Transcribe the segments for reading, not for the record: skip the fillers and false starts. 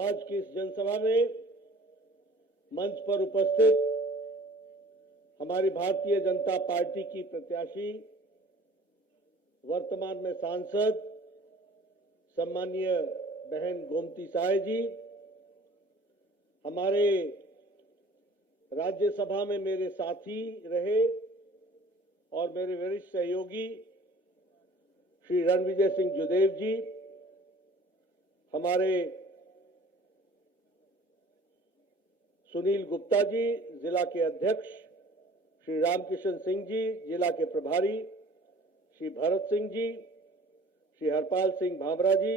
आज की इस जनसभा में मंच पर उपस्थित हमारी भारतीय जनता पार्टी की प्रत्याशी, वर्तमान में सांसद सम्मानीय बहन गोमती साय जी, हमारे राज्यसभा में मेरे साथी रहे और मेरे वरिष्ठ सहयोगी श्री रणविजय सिंह जुदेव जी, हमारे सुनील गुप्ता जी जिला के अध्यक्ष, श्री रामकिशन सिंह जी जिला के प्रभारी, श्री भरत सिंह जी, श्री हरपाल सिंह भामरा जी,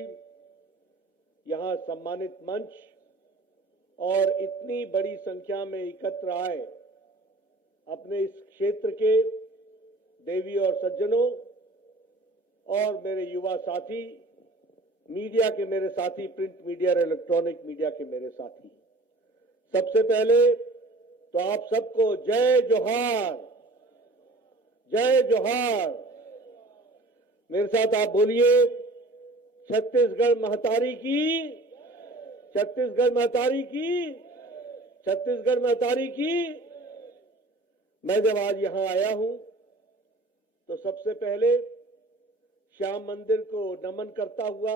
यहां सम्मानित मंच और इतनी बड़ी संख्या में एकत्र आए अपने इस क्षेत्र के देवी और सज्जनों और मेरे युवा साथी, मीडिया के मेरे साथी, प्रिंट मीडिया और इलेक्ट्रॉनिक मीडिया के मेरे साथी, सबसे पहले तो आप सबको जय जोहार, जय जोहार। मेरे साथ आप बोलिए, छत्तीसगढ़ महतारी की, छत्तीसगढ़ महतारी की, छत्तीसगढ़ महतारी की। मैं जब आज यहां आया हूं तो सबसे पहले श्याम मंदिर को नमन करता हुआ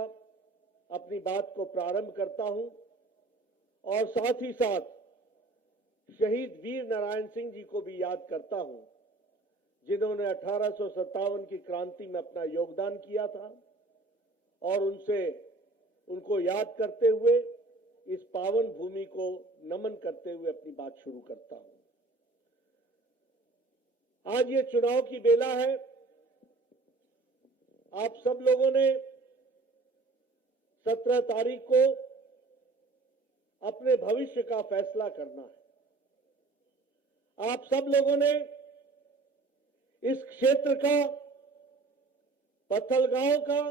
अपनी बात को प्रारंभ करता हूं और साथ ही साथ शहीद वीर नारायण सिंह जी को भी याद करता हूं, जिन्होंने 1857 की क्रांति में अपना योगदान किया था और उनको याद करते हुए इस पावन भूमि को नमन करते हुए अपनी बात शुरू करता हूं। आज ये चुनाव की बेला है। आप सब लोगों ने 17 तारीख को अपने भविष्य का फैसला करना है। आप सब लोगों ने इस क्षेत्र का, पत्थलगांव का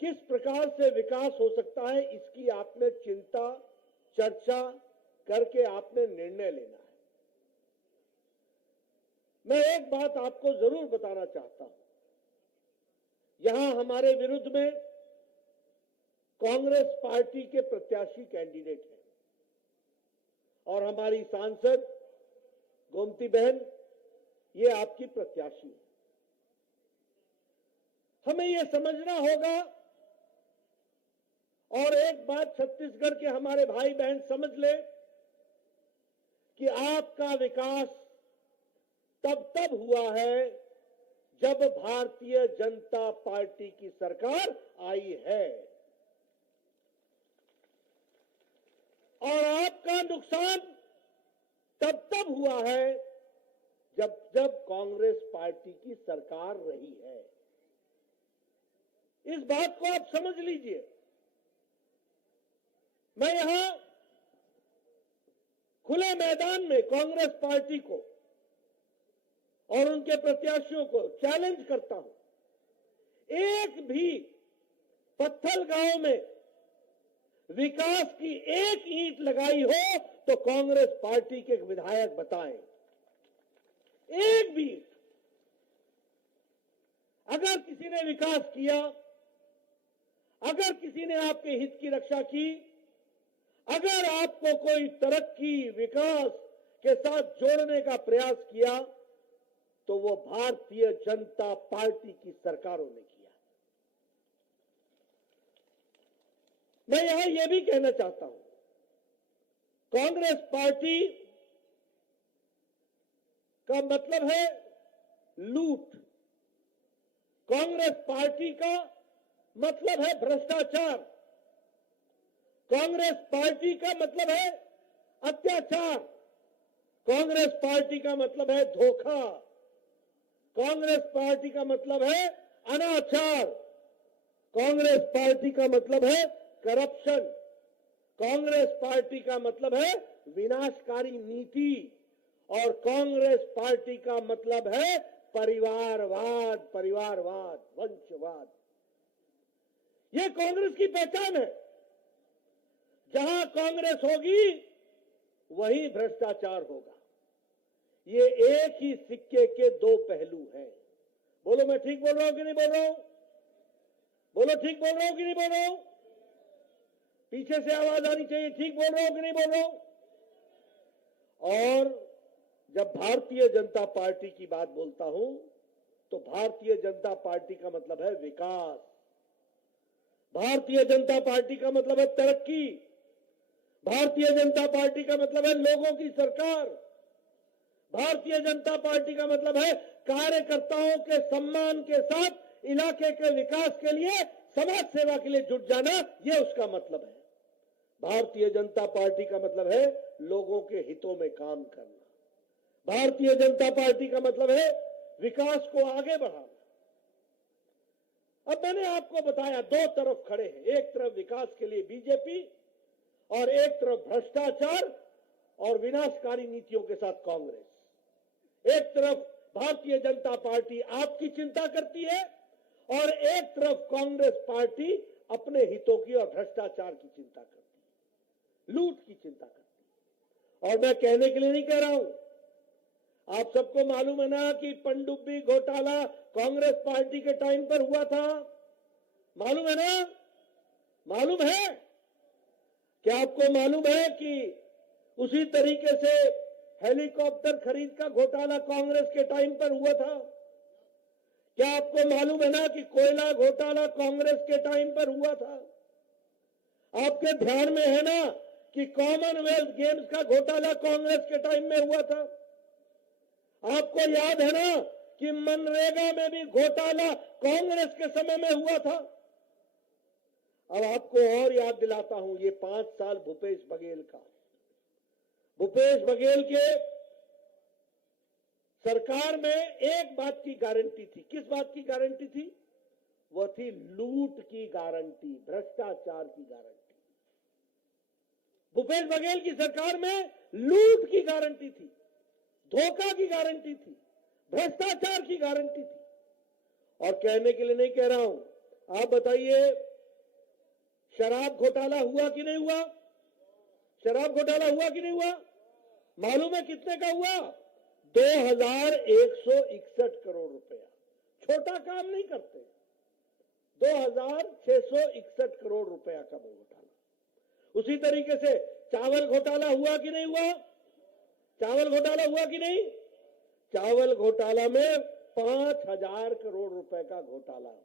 किस प्रकार से विकास हो सकता है, इसकी आपने चिंता, चर्चा करके आपने निर्णय लेना है। मैं एक बात आपको जरूर बताना चाहता हूं, यहां हमारे विरुद्ध में कांग्रेस पार्टी के प्रत्याशी कैंडिडेट हैं और हमारी सांसद गोमती बहन ये आपकी प्रत्याशी है। हमें यह समझना होगा और एक बात छत्तीसगढ़ के हमारे भाई बहन समझ ले कि आपका विकास तब हुआ है जब भारतीय जनता पार्टी की सरकार आई है और आपका नुकसान तब हुआ है जब कांग्रेस पार्टी की सरकार रही है। इस बात को आप समझ लीजिए। मैं यहां खुले मैदान में कांग्रेस पार्टी को और उनके प्रत्याशियों को चैलेंज करता हूं, एक भी पत्थलगांव में विकास की एक ईंट लगाई हो तो कांग्रेस पार्टी के विधायक बताएं, एक भी। अगर किसी ने विकास किया, अगर किसी ने आपके हित की रक्षा की, अगर आपको कोई तरक्की, विकास के साथ जोड़ने का प्रयास किया तो वो भारतीय जनता पार्टी की सरकारों ने किया। मैं यहां यह भी कहना चाहता हूं, कांग्रेस पार्टी का मतलब है लूट, कांग्रेस पार्टी का मतलब है भ्रष्टाचार, कांग्रेस पार्टी का मतलब है अत्याचार, कांग्रेस पार्टी का मतलब है धोखा, कांग्रेस पार्टी का मतलब है अनाचार, कांग्रेस पार्टी का मतलब है करप्शन, कांग्रेस पार्टी का मतलब है विनाशकारी नीति और कांग्रेस पार्टी का मतलब है परिवारवाद, वंशवाद। ये कांग्रेस की पहचान है। जहां कांग्रेस होगी वहीं भ्रष्टाचार होगा। ये एक ही सिक्के के दो पहलू हैं। बोलो, मैं ठीक बोल रहा हूं कि नहीं बोल रहा हूं? बोलो, ठीक बोल रहा हूं कि नहीं बोल रहा हूं? पीछे से आवाज आनी चाहिए, ठीक बोल रहा हूं कि नहीं बोल रहा हूं? और जब भारतीय जनता पार्टी की बात बोलता हूं तो भारतीय जनता पार्टी का मतलब है विकास, भारतीय जनता पार्टी का मतलब है तरक्की, भारतीय जनता पार्टी का मतलब है लोगों की सरकार, भारतीय जनता पार्टी का मतलब है कार्यकर्ताओं के सम्मान के साथ इलाके के विकास के लिए, समाज सेवा के लिए जुट जाना, यह उसका मतलब है। भारतीय जनता पार्टी का मतलब है लोगों के हितों में काम करना, भारतीय जनता पार्टी का मतलब है विकास को आगे बढ़ाना। अब मैंने आपको बताया, दो तरफ खड़े हैं, एक तरफ विकास के लिए बीजेपी और एक तरफ भ्रष्टाचार और विनाशकारी नीतियों के साथ कांग्रेस। एक तरफ भारतीय जनता पार्टी आपकी चिंता करती है और एक तरफ कांग्रेस पार्टी अपने हितों की और भ्रष्टाचार की चिंता करती है, लूट की चिंता करती है। और मैं कहने के लिए नहीं कह रहा हूं, आप सबको मालूम है ना कि पनडुब्बी घोटाला कांग्रेस पार्टी के टाइम पर हुआ था, मालूम है ना? मालूम है? क्या आपको मालूम है कि उसी तरीके से हेलीकॉप्टर खरीद का घोटाला कांग्रेस के टाइम पर हुआ था? क्या आपको मालूम है ना कि कोयला घोटाला कांग्रेस के टाइम पर हुआ था? आपके ध्यान में है ना कि कॉमनवेल्थ गेम्स का घोटाला कांग्रेस के टाइम में हुआ था? आपको याद है ना कि मनरेगा में भी घोटाला कांग्रेस के समय में हुआ था? अब आपको और याद दिलाता हूं, ये 5 साल भूपेश बघेल का, भूपेश बघेल के सरकार में एक बात की गारंटी थी। किस बात की गारंटी थी? वो थी लूट की गारंटी, भ्रष्टाचार की गारंटी। भूपेश बघेल की सरकार में लूट की गारंटी थी, धोखा की गारंटी थी, भ्रष्टाचार की गारंटी थी। और कहने के लिए नहीं कह रहा हूं, आप बताइए शराब घोटाला हुआ कि नहीं हुआ? शराब घोटाला हुआ कि नहीं हुआ? मालूम है कितने का हुआ? 2161 करोड़ रुपया। छोटा काम नहीं करते, 2661 करोड़ रुपया का घोटाला। उसी तरीके से चावल घोटाला हुआ कि नहीं हुआ? चावल घोटाला हुआ कि नहीं? चावल घोटाला में 5000 करोड़ रुपए का घोटाला हुआ।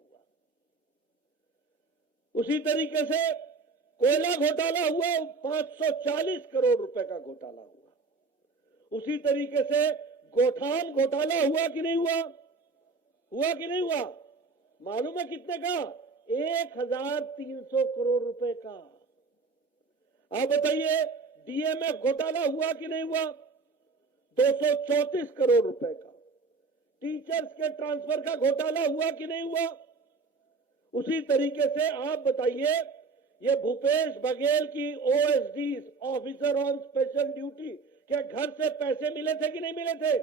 उसी तरीके से कोयला घोटाला हुआ, 540 करोड़ रुपए का घोटाला हुआ। उसी तरीके से गोठान घोटाला हुआ कि नहीं हुआ? हुआ कि नहीं हुआ? मालूम है कितने का? 1300 करोड़ रुपए का। आप बताइए डीएमएफ घोटाला हुआ कि नहीं हुआ? 234 करोड़ रुपए का। टीचर्स के ट्रांसफर का घोटाला हुआ कि नहीं हुआ? उसी तरीके से आप बताइए, ये भूपेश बघेल की OSD, officer on special duty, क्या घर से पैसे मिले थे कि नहीं मिले थे?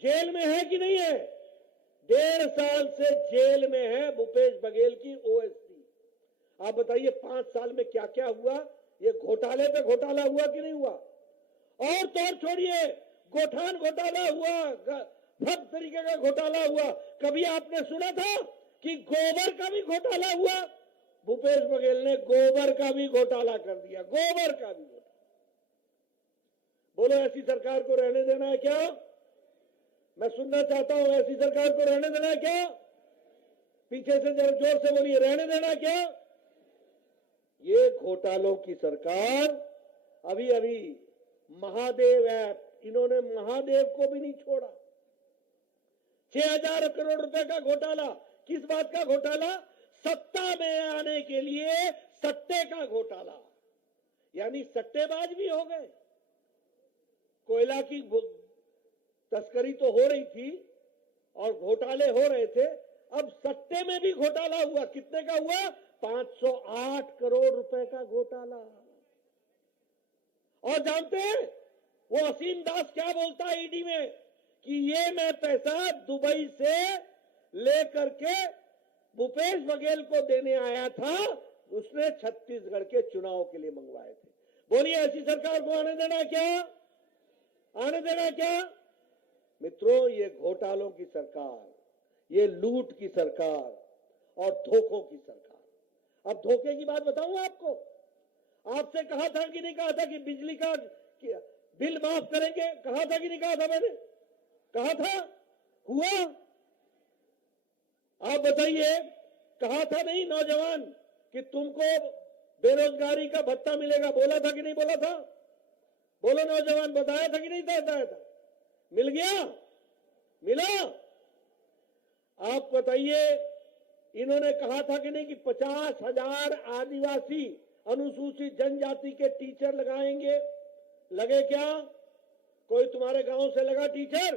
जेल में है कि नहीं है? 1.5 साल से जेल में है भूपेश बघेल की ओएसडी। आप बताइए 5 साल में क्या क्या हुआ? ये घोटाले पे घोटाला हुआ कि नहीं हुआ? और तो और छोड़िए, गोठान घोटाला हुआ, सब तरीके का घोटाला हुआ। कभी आपने सुना था कि गोबर का भी घोटाला हुआ? भूपेश बघेल ने गोबर का भी घोटाला कर दिया, गोबर का भी घोटाला। बोलो ऐसी सरकार को रहने देना है क्या? मैं सुनना चाहता हूं, ऐसी सरकार को रहने देना है क्या? पीछे से जरा जोर से बोलिए, रहने देना है क्या? ये घोटालों की सरकार, अभी अभी महादेव ऐप, इन्होंने महादेव को भी नहीं छोड़ा। 6000 करोड़ रुपए का घोटाला। किस बात का घोटाला? सत्ता में आने के लिए सट्टे का घोटाला, यानी सट्टेबाज भी हो गए। कोयला की तस्करी तो हो रही थी और घोटाले हो रहे थे, अब सट्टे में भी घोटाला हुआ। कितने का हुआ? 508 करोड़ रुपए का घोटाला। और जानते हैं वो असीम दास क्या बोलता है ईडी में? कि ये मैं पैसा दुबई से लेकर के भूपेश बघेल को देने आया था, उसने छत्तीसगढ़ के चुनाव के लिए मंगवाए थे। बोलिए ऐसी सरकार को आने देना है क्या? आने देना है क्या? मित्रों, ये घोटालों की सरकार, ये लूट की सरकार और धोखों की सरकार। अब धोखे की बात बताऊं आपको, आपसे कहा था कि नहीं कहा था कि बिजली का बिल माफ करेंगे? कहा था कि नहीं कहा था? मैंने कहा था, हुआ? आप बताइए, कहा था नहीं नौजवान कि तुमको बेरोजगारी का भत्ता मिलेगा? बोला था कि नहीं बोला था? बोलो नौजवान, बताया था कि नहीं बताया था? मिल गया? मिला? आप बताइए, इन्होंने कहा था कि नहीं कि 50,000 आदिवासी अनुसूचित जनजाति के टीचर लगाएंगे? लगे क्या? कोई तुम्हारे गांव से लगा टीचर?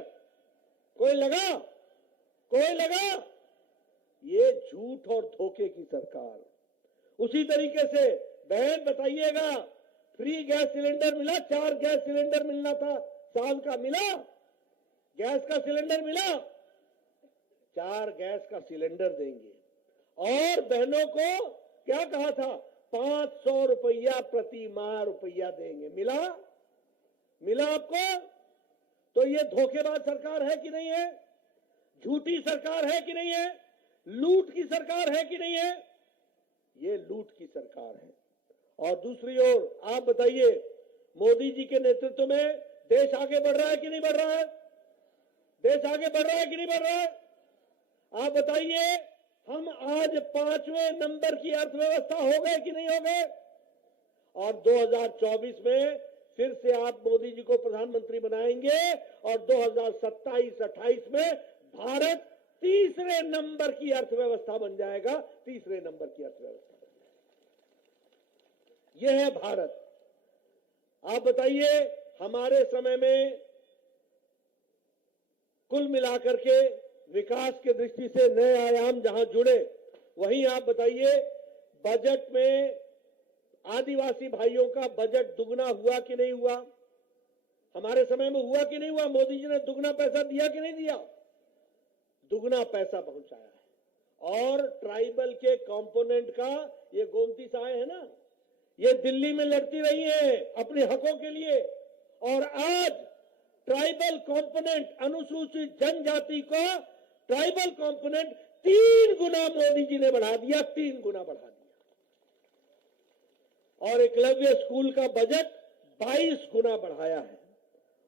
कोई लगा? कोई लगा? ये झूठ और धोखे की सरकार। उसी तरीके से बहन बताइएगा, फ्री गैस सिलेंडर मिला? 4 गैस सिलेंडर मिलना था साल का, मिला? गैस का सिलेंडर मिला? 4 गैस का सिलेंडर देंगे। और बहनों को क्या कहा था? 500 रुपया प्रति माह रुपया देंगे। मिला? मिला आपको? तो ये धोखेबाज सरकार है कि नहीं है? झूठी सरकार है कि नहीं है? लूट की सरकार है कि नहीं है? ये लूट की सरकार है। और दूसरी ओर आप बताइए, मोदी जी के नेतृत्व में देश आगे बढ़ रहा है कि नहीं बढ़ रहा है? देश आगे बढ़ रहा है कि नहीं बढ़ रहा है? आप बताइए, हम आज 5वें नंबर की अर्थव्यवस्था हो गए कि नहीं हो गए? और 2024 में फिर से आप मोदी जी को प्रधानमंत्री बनाएंगे और 2027-28 में भारत तीसरे नंबर की अर्थव्यवस्था बन जाएगा। तीसरे नंबर की अर्थव्यवस्था बन जाएगा। यह है भारत। आप बताइए, हमारे समय में कुल मिलाकर के विकास के दृष्टि से नए आयाम जहां जुड़े, वहीं आप बताइए, बजट में आदिवासी भाइयों का बजट दुगना हुआ कि नहीं हुआ? हमारे समय में हुआ कि नहीं हुआ? मोदी जी ने दुगना पैसा दिया कि नहीं दिया? दुगना पैसा पहुंचाया है। और ट्राइबल के कंपोनेंट का, ये गोमती साय है ना, ये दिल्ली में लड़ती रही है अपने हकों के लिए, और आज ट्राइबल कंपोनेंट, अनुसूचित जनजाति को ट्राइबल कंपोनेंट 3 गुना मोदी जी ने बढ़ा दिया, 3 गुना बढ़ा दिया। और एकलव्य स्कूल का बजट 22 गुना बढ़ाया है।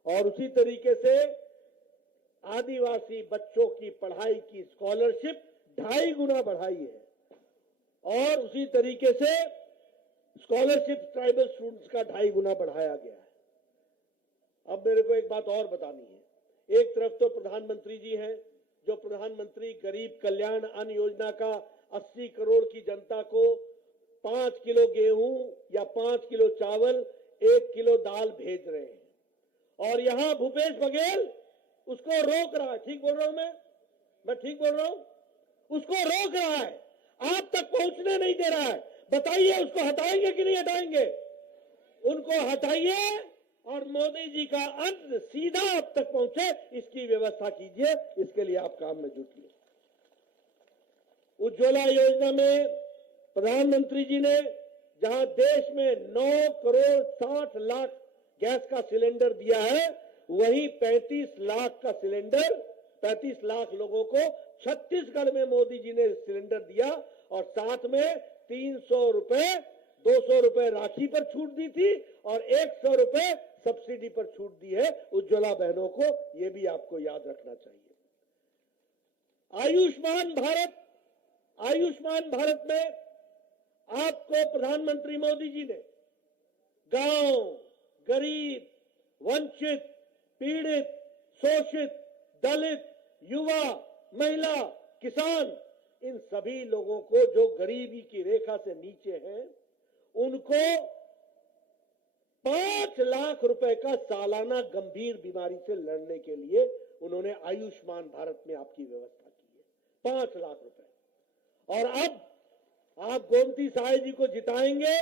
और उसी तरीके से आदिवासी बच्चों की पढ़ाई की स्कॉलरशिप 2.5 गुना बढ़ाई है। और उसी तरीके से स्कॉलरशिप ट्राइबल स्टूडेंट्स का 2.5 गुना बढ़ाया गया है। अब मेरे को एक बात और बतानी है। एक तरफ तो प्रधानमंत्री जी हैं, जो प्रधानमंत्री गरीब कल्याण अन्न योजना का 80 करोड़ की जनता को 5 किलो गेहूं या 5 किलो चावल, 1 किलो दाल भेज रहे हैं। और यहां भूपेश बघेल उसको रोक रहा है। ठीक बोल रहा हूं मैं ठीक बोल रहा हूं? उसको रोक रहा है, आप तक पहुंचने नहीं दे रहा है। बताइए, उसको हटाएंगे कि नहीं हटाएंगे? उनको हटाइए और मोदी जी का अन्न सीधा आप तक पहुंचे, इसकी व्यवस्था कीजिए। इसके लिए आप काम में जुटिए। उज्ज्वला योजना में प्रधानमंत्री जी ने जहां देश में 9 करोड़ 60 लाख गैस का सिलेंडर दिया है, वहीं 35 लाख का सिलेंडर 35 लाख लोगों को छत्तीसगढ़ में मोदी जी ने सिलेंडर दिया। और साथ में 300 रुपए, 200 रुपए राखी पर छूट दी थी और 100 रुपए सब्सिडी पर छूट दी है उज्ज्वला बहनों को। यह भी आपको याद रखना चाहिए। आयुष्मान भारत में आपको प्रधानमंत्री मोदी जी ने गांव, गरीब, वंचित, पीड़ित, शोषित, दलित, युवा, महिला, किसान, इन सभी लोगों को जो गरीबी की रेखा से नीचे हैं, उनको 5 लाख रुपए का सालाना गंभीर बीमारी से लड़ने के लिए उन्होंने आयुष्मान भारत में आपकी व्यवस्था की है। 5 लाख रुपए। और अब आप गोमती साय जी को जिताएंगे,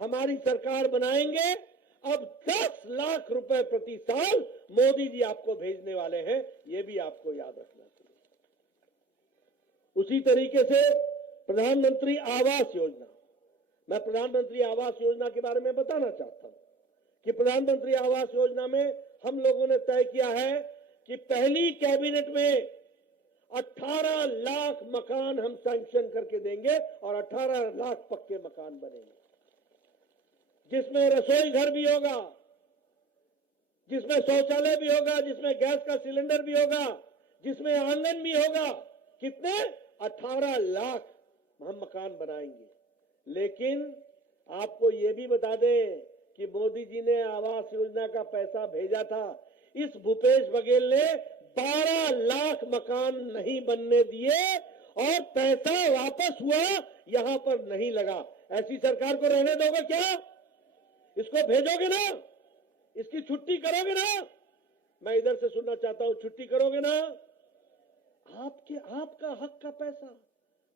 हमारी सरकार बनाएंगे, अब 10 लाख रुपए प्रति साल मोदी जी आपको भेजने वाले हैं। यह भी आपको याद रखना चाहिए। उसी तरीके से प्रधानमंत्री आवास योजना, मैं प्रधानमंत्री आवास योजना के बारे में बताना चाहता हूं कि प्रधानमंत्री आवास योजना में हम लोगों ने तय किया है कि पहली कैबिनेट में 18 लाख मकान हम सैंक्शन करके देंगे और 18 लाख पक्के मकान बनेंगे। जिसमें रसोई घर भी होगा, जिसमें शौचालय भी होगा, जिसमें गैस का सिलेंडर भी होगा, जिसमें आंगन भी होगा। कितने? 18 लाख हम मकान बनाएंगे। लेकिन आपको ये भी बता दें कि मोदी जी ने आवास योजना का पैसा भेजा था, इस भूपेश बघेल ने 12 लाख मकान नहीं बनने दिए और पैसा वापस हुआ, यहां पर नहीं लगा। ऐसी सरकार को रहने दोगे क्या? इसको भेजोगे ना? इसकी छुट्टी करोगे ना? मैं इधर से सुनना चाहता हूं, छुट्टी करोगे ना? आपका हक का पैसा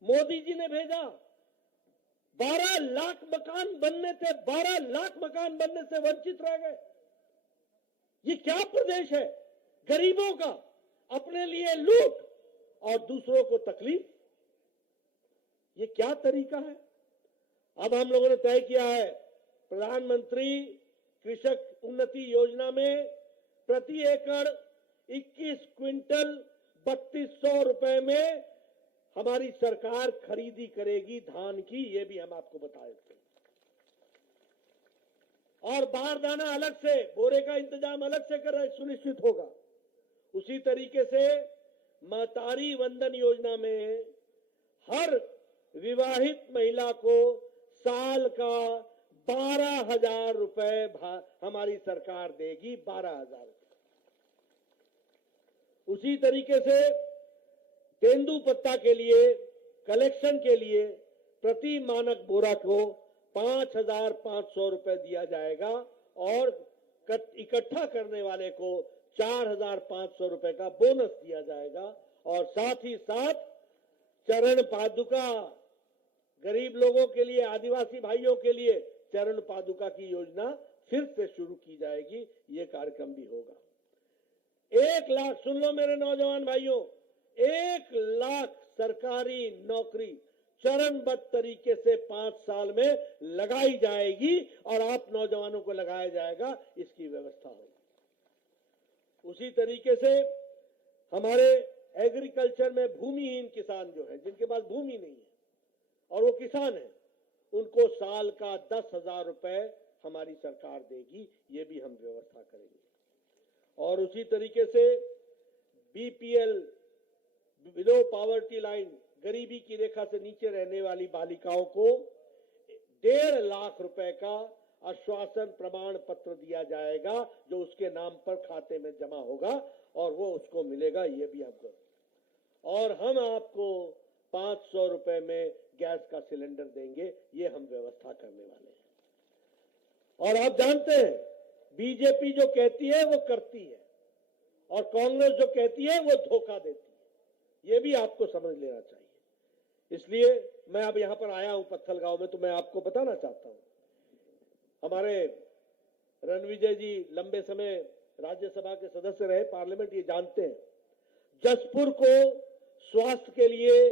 मोदी जी ने भेजा। 12 लाख मकान बनने थे, 12 लाख मकान बनने से वंचित रह गए। ये क्या प्रदेश है? गरीबों का अपने लिए लूट और दूसरों को तकलीफ। ये क्या तरीका है? अब हम लोगों ने तय किया है, प्रधानमंत्री कृषक उन्नति योजना में प्रति एकड़ 21 क्विंटल 3200 रुपए में हमारी सरकार खरीदी करेगी धान की। ये भी हम आपको बताए थे। और बारदाना अलग से, बोरे का इंतजाम अलग से कर सुनिश्चित होगा। उसी तरीके से महतारी वंदन योजना में हर विवाहित महिला को साल का 12,000 रुपए हमारी सरकार देगी। 12,000 रुपए। उसी तरीके से तेंदुपत्ता के लिए कलेक्शन के लिए प्रति मानक बोरा को 5,500 रुपए दिया जाएगा और इकट्ठा करने वाले को 4,500 रुपए का बोनस दिया जाएगा। और साथ ही साथ चरण पादुका, गरीब लोगों के लिए, आदिवासी भाइयों के लिए चरण पादुका की योजना फिर से शुरू की जाएगी। ये कार्यक्रम भी होगा। 1 लाख, सुन लो मेरे नौजवान भाइयों, 1 लाख सरकारी नौकरी चरणबद्ध तरीके से 5 साल में लगाई जाएगी और आप नौजवानों को लगाया जाएगा, इसकी व्यवस्था होगी। उसी तरीके से हमारे एग्रीकल्चर में भूमिहीन किसान जो है, जिनके पास भूमि नहीं है और वो किसान है, उनको साल का 10,000 रुपए हमारी सरकार देगी। ये भी हम व्यवस्था करेंगे। और उसी तरीके से बीपीएल, बिलो पॉवर्टी लाइन, गरीबी की रेखा से नीचे रहने वाली बालिकाओं को 1.5 लाख रुपए का आश्वासन प्रमाण पत्र दिया जाएगा, जो उसके नाम पर खाते में जमा होगा और वो उसको मिलेगा। ये भी आपको। और हम आपको 500 रुपए में गैस का सिलेंडर देंगे। ये हम व्यवस्था करने वाले हैं। और आप जानते हैं, बीजेपी जो कहती है वो करती है और कांग्रेस जो कहती है वो धोखा देती है। ये भी आपको समझ लेना चाहिए। इसलिए मैं अब यहां पर आया हूं पत्थलगांव में, तो मैं आपको बताना चाहता हूं, हमारे रणविजय जी लंबे समय राज्यसभा के सदस्य रहे, पार्लियामेंट, ये जानते हैं जसपुर को स्वास्थ्य के लिए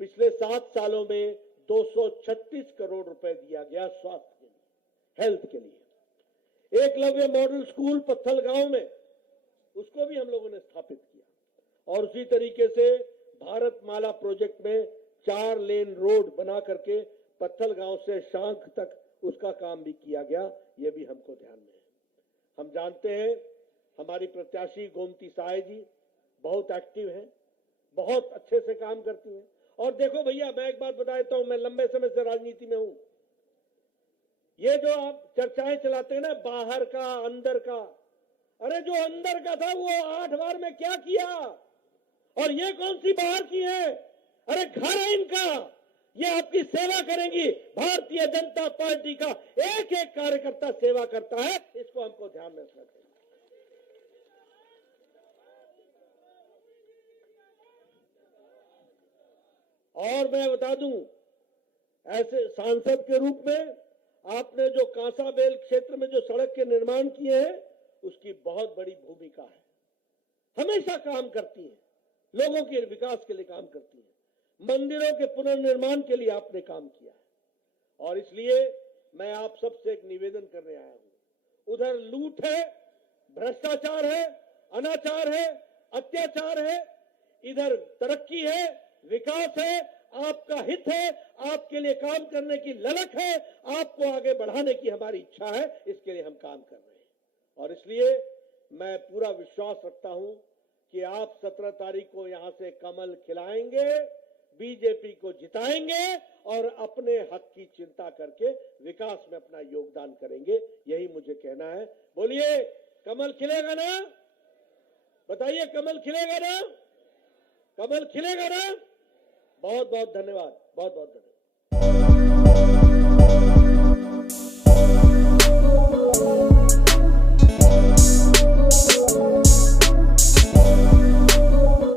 पिछले 7 सालों में 236 करोड़ रुपए दिया गया स्वास्थ्य के लिए, हेल्थ के लिए। एकलव्य मॉडल स्कूल पत्थलगांव में, उसको भी हम लोगों ने स्थापित किया। और उसी तरीके से भारत माला प्रोजेक्ट में 4 लेन रोड बना करके पत्थलगांव से शांख तक उसका काम भी किया गया। ये भी हमको ध्यान में है। हम जानते हैं हमारी प्रत्याशी गोमती साय जी बहुत एक्टिव हैं, बहुत अच्छे से काम करती हैं। और देखो भैया, मैं एक बात बता देता हूं, मैं लंबे समय से राजनीति में हूं। ये जो आप चर्चाएं चलाते हैं ना, बाहर का अंदर का, अरे जो अंदर का था वो 8 बार में क्या किया, और ये कौन सी बाहर की है? अरे घर है इनका, ये आपकी सेवा करेंगी। भारतीय जनता पार्टी का एक एक कार्यकर्ता सेवा करता है, इसको हमको ध्यान में रखना चाहिए। और मैं बता दूं, ऐसे सांसद के रूप में आपने जो कांसाबेल क्षेत्र में जो सड़क के निर्माण किए हैं, उसकी बहुत बड़ी भूमिका है। हमेशा काम करती है, लोगों के विकास के लिए काम करती है। मंदिरों के पुनर्निर्माण के लिए आपने काम किया है। और इसलिए मैं आप सबसे एक निवेदन करने आया हूं। उधर लूट है, भ्रष्टाचार है, अनाचार है, अत्याचार है, इधर तरक्की है, विकास है, आपका हित है, आपके लिए काम करने की ललक है, आपको आगे बढ़ाने की हमारी इच्छा है, इसके लिए हम काम कर रहे हैं। और इसलिए मैं पूरा विश्वास रखता हूं कि आप 17 तारीख को यहां से कमल खिलाएंगे, बीजेपी को जिताएंगे और अपने हक की चिंता करके विकास में अपना योगदान करेंगे। यही मुझे कहना है। बोलिए, कमल खिलेगा ना? बताइए, कमल खिलेगा ना? कमल खिलेगा ना? बहुत बहुत धन्यवाद, बहुत बहुत धन्यवाद।